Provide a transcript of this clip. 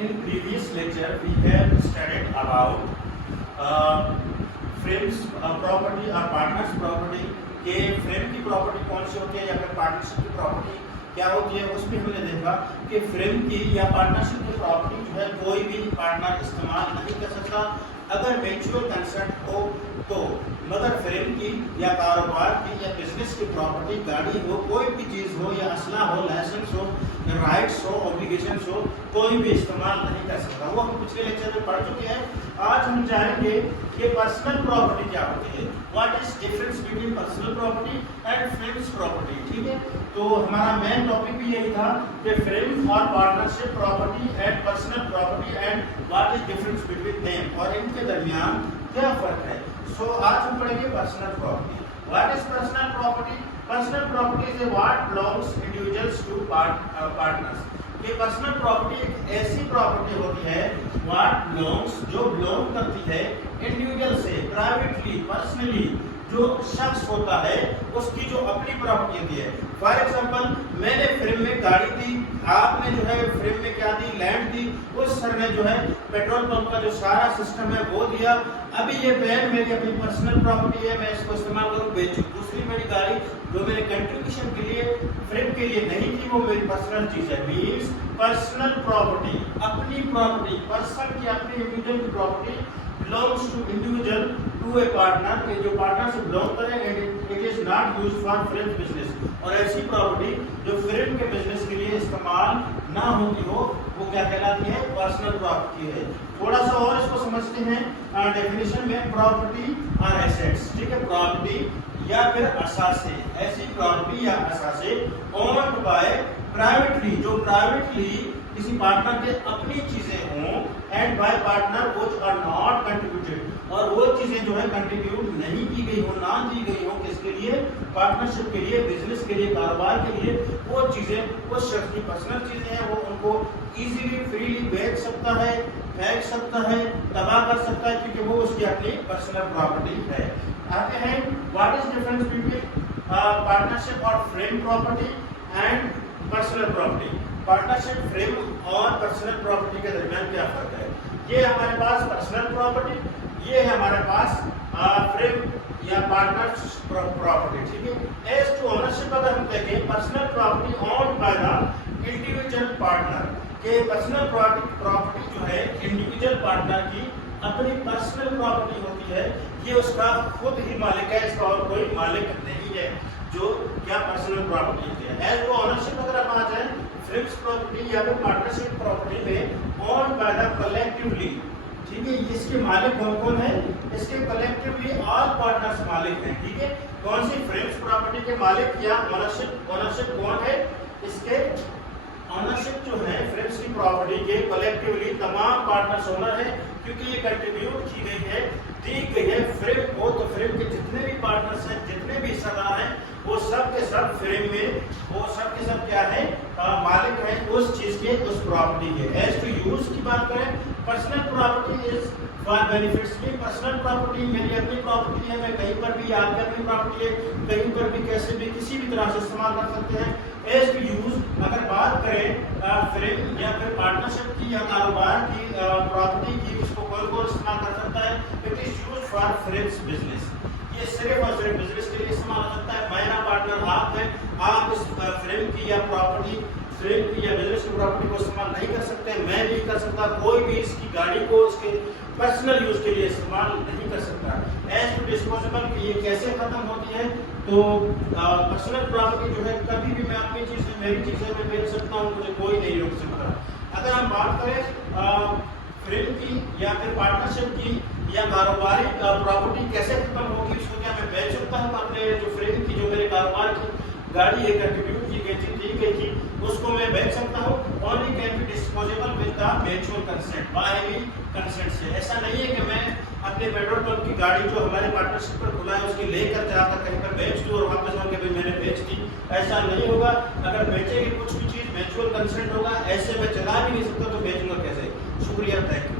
In previous lecture, we have studied about frames property और partners property के frame की property कौन सी होती है या फिर पार्टनरशिप की प्रॉपर्टी क्या होती है। उसमें हमने देखा कि फ्रेम की या पार्टनरशिप की प्रॉपर्टी जो है कोई भी पार्टनर इस्तेमाल नहीं कर सकता अगर म्यूचुअल कंसेंट हो तो। मगर फ्रेम की या कारोबार की या बिजनेस की प्रॉपर्टी गाड़ी हो, कोई भी चीज़ हो या असला हो, लाइसेंस हो, राइट्स हो, ऑब्लिगेशंस हो, कोई भी इस्तेमाल नहीं कर सकता। वो हम पिछले लेक्चर में पढ़ चुके हैं। आज हम जानेंगे कि पर्सनल प्रॉपर्टी क्या होती है, what is difference between personal property and frames property. ठीक है, तो हमारा मेन टॉपिक भी यही था कि फ्रेम और partnership property and personal property and what is difference between them और इनके दरमियान क्या फर्क है। सो आज हम पढ़ेंगे personal property. What is personal property? Personal property is what belongs individuals to partners. ये पर्सनल प्रॉपर्टी एक ऐसी प्रॉपर्टी होती है व्हाट बिलोंग्स जो बिलोंग करती है इंडिविजुअल से, प्राइवेटली, पर्सनली, जो शख्स होता है उसकी जो अपनी प्रॉपर्टी होती है। फॉर एग्जांपल मैंने फ्रेम में गाड़ी दी, आपने जो है फ्रेम में क्या दी, लैंड दी, उस सर ने जो है पेट्रोल पंप का जो सारा सिस्टम है वो दिया। अभी ये वैन मेरी अपनी पर्सनल प्रॉपर्टी है, मैं इसको इस्तेमाल करूँ, बेचूँ। दूसरी मेरी गाड़ी जो मैंने कंट्रीब्यूशन के लिए फ्रेम के लिए नहीं थी वो मेरी पर्सनल चीज है। मीन्स पर्सनल प्रॉपर्टी, अपनी प्रॉपर्टी, पर्सन की अपनी इंडिविजुअल की property belongs to individual to a partner के जो पार्टनर से बिलोंग करे and it is not used for frame business. और ऐसी प्रॉपर्टी जो फ्रेम के बिजनेस के लिए इस्तेमाल ना होती हो वो क्या कहलाती है, पर्सनल प्रॉपर्टी है। थोड़ा सा और इसको समझते हैं डेफिनेशन में। प्रॉपर्टी और एसेट्स, ठीक है, प्रॉपर्टी या फिर असासे, ऐसी प्रॉपर्टी या असासे ओन्ड बाय प्राइवेटली, जो प्राइवेटली किसी पार्टनर के अपनी चीजें हों and by partner which are not contributed, और वो चीजें जो है कंट्रीब्यूट नहीं की गई हो, ना दी गई हो किसके लिए, पार्टनरशिप के लिए, बिजनेस के लिए, कारोबार के लिए। वो चीजें उस शख्स की पर्सनल चीजें हैं, वो उनको इजीली फ्रीली बेच सकता है, फेंक सकता है, तबाह कर सकता है, क्योंकि वो उसकी अपनी पर्सनल प्रॉपर्टी है। आते हैं what is difference between partnership और firm property and personal property. Partnership, firm और पर्सनल प्रॉपर्टी के दरमियान क्या फर्क है। ये हमारे पास पर्सनल प्रॉपर्टी, ये है हमारे पास फ्रेम या पार्टनर प्रॉपर्टी। ठीक है, एज टू ओनरशिप अगर हम देखें, personal property owned by the individual partner के पर्सनल प्रॉपर्टी जो है इंडिविजुअल पार्टनर की अपनी पर्सनल प्रॉपर्टी होती है, ये उसका खुद ही मालिक है, इसका और कोई मालिक नहीं है जो क्या पर्सनल प्रॉपर्टी है। एज टू ओनरशिप अगर आप आ जाए फ्रेम्स प्रॉपर्टी या फिर पार्टनरशिप प्रॉपर्टी में ओन्ड बाय द कलेक्टिवली, ठीक है, इसके मालिक कौन कौन है, इसके कलेक्टिवली ऑल पार्टनर्स मालिक हैं। ठीक है, कौन सी फ्रेम्स प्रॉपर्टी के मालिक या ओनरशिप कौन है, इसके ओनरशिप जो है फ्रेम्स की प्रॉपर्टी के कलेक्टिवली तमाम पार्टनर्स ओनर है, क्योंकि ये कंट्रीब्यूट की गई है, दी गई है फ्रेम को। तो फ्रेम के जितने भी पार्टनर्स हैं, जितने भी हिस्सेदार हैं, वो सब के सब फ्रेम में, वो सब के सब क्या है, मालिक है उस चीज के, उस प्रॉपर्टी के। एज टू यूज की बात करें, personal property is for benefits. में पर्सनल प्रॉपर्टी मेरी अपनी प्रॉपर्टी है, मैं कहीं पर भी, आपकी अपनी प्रॉपर्टी है, कहीं पर भी, कैसे भी, किसी भी तरह से इस्तेमाल कर सकते हैं। एज टू यूज अगर बात करें फ्रेम या फिर पार्टनरशिप की या कारोबार की प्रॉपर्टी की, इसको कोई को इस्तेमाल कर सकता है। It is used for frames business, ये सिर्फ और सिर्फ बिजनेस के लिए इस्तेमाल हो सकता है। मेरा पार्टनर आप है, आप इस फ्रेम की या प्रॉपर्टी, फ्रेम की या बिजनेस की प्रॉपर्टी को इस्तेमाल नहीं कर सकते, मैं नहीं कर सकता, कोई भी इसकी गाड़ी को इसके पर्सनल यूज के लिए इस्तेमाल नहीं कर सकता। एज टू डिस्पोजेबल कि ये कैसे खत्म होती है, तो पर्सनल प्रॉपर्टी जो है कभी भी मैं अपनी चीजें, मेरी चीजें मैं बेच सकता हूँ, मुझे कोई नहीं रोक सकता। अगर हम बात करें फ्रेम की या फिर पार्टनरशिप की या कारोबारी प्रॉपर्टी कैसे खत्म होगी, उसको क्या मैं बेच सकता हूँ, अपने जो फ्रेम की, जो मेरे कारोबार की गाड़ी है, कंट्रीब्यूट की गई थी, दी गई थी, उसको मैं बेच सकता हूँ। Only can be disposable with the mutual consent, bye consent से। ऐसा नहीं है कि मैं अपने पेट्रोल पंप की गाड़ी जो हमारे पार्टनरशिप पर खुला है उसकी लेकर जाकर कहीं पर बेच दूँ और वापस आके भाई मैंने बेच दी, ऐसा नहीं होगा। अगर बेचेगी कुछ भी चीज़ म्यूचुअल कंसेंट होगा, ऐसे मैं चला भी नहीं सकता तो बेचूंगा कैसे। शुक्रिया, थैंक यू।